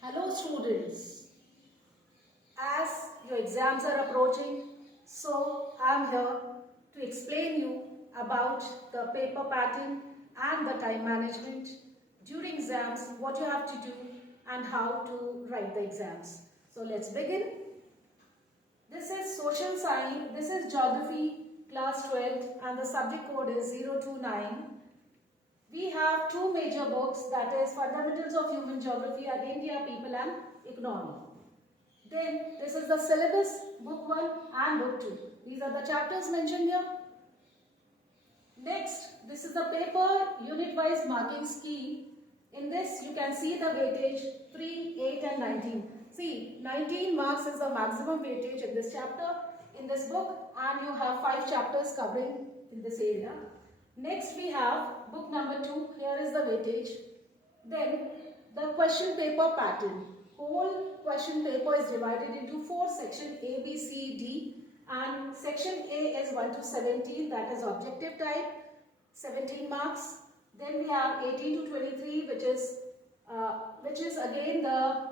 Hello students, as your exams are approaching, so I am here to explain you about the paper pattern and the time management during exams, what you have to do and how to write the exams. So let's begin. This is social science, this is geography class 12 and the subject code is 029. We have two major books, that is Fundamentals of Human Geography and India, People and Economy. Then this is the syllabus, book 1 and book 2. These are the chapters mentioned here. Next, this is the paper unit-wise marking scheme. In this, you can see the weightage 3, 8 and 19. See, 19 marks is the maximum weightage in this chapter, in this book, and you have 5 chapters covering in this area. Next, we have book number 2. Here is the weightage. Then, the question paper pattern. Whole question paper is divided into 4 sections, A, B, C, D, and section A is 1 to 17, that is objective type, 17 marks. Then we have 18 to 23, which is again the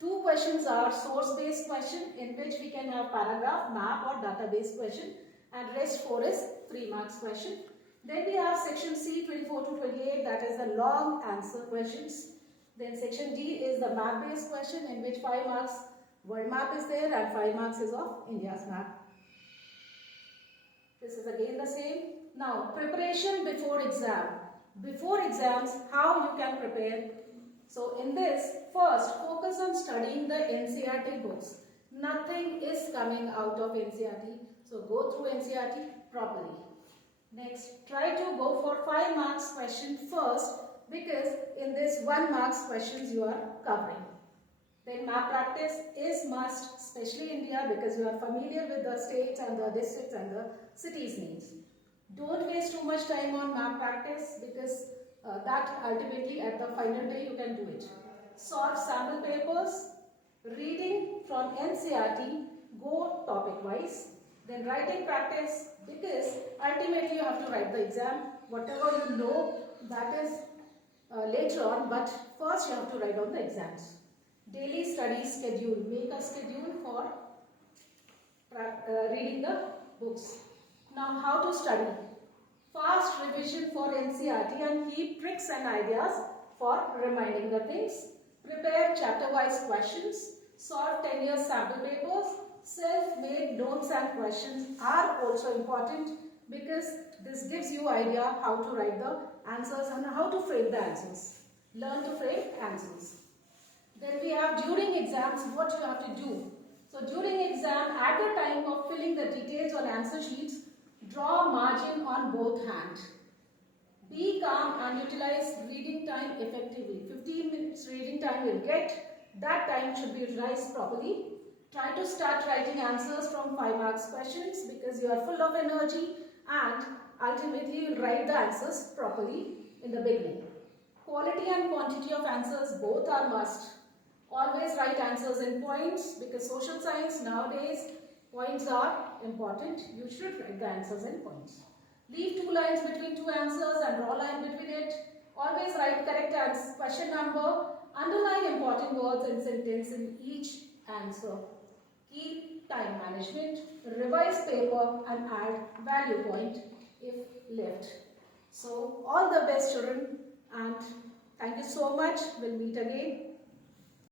2 questions are source-based question, in which we can have paragraph, map or database question, and rest 4 is 3 marks question. Then we have section C 24 to 28, that is the long answer questions. Then section D is the map based question, in which 5 marks world map is there and 5 marks is of India's map. This is again the same. Now preparation before exam. Before exams, how you can prepare. So in this, first focus on studying the NCERT books. Nothing is coming out of NCERT. So go through NCERT properly. Next, try to go for 5 marks question first, because in this 1 marks questions you are covering. Then map practice is must, especially India, because you are familiar with the states and the districts and the cities names. Don't waste too much time on map practice, because that ultimately at the final day you can do it. Solve sample papers, reading from NCERT, go topic wise. Then writing practice, because ultimately you have to write the exam. Whatever you know, that is later on, but first you have to write on the exams. Daily study schedule, make a schedule for reading the books. Now how to study? Fast revision for NCERT and keep tricks and ideas for reminding the things. Prepare chapter wise questions, solve 10-year sample papers. Self-made notes and questions are also important, because this gives you idea how to write the answers and how to frame the answers. Learn to frame answers. Then we have during exams what you have to do. So during exam, at the time of filling the details on answer sheets, draw margin on both hands. Be calm and utilize reading time effectively. 15 minutes reading time you'll get. That time should be utilized properly. Try to start writing answers from 5 marks questions, because you are full of energy and ultimately you will write the answers properly in the beginning. Quality and quantity of answers both are must. Always write answers in points, because social science nowadays points are important. You should write the answers in points. Leave 2 lines between 2 answers and draw line between it. Always write correct answer, question number. Underline important words and sentence in each answer. Keep time management, revise paper and add value point if left. So all the best children, and thank you so much. We'll meet again.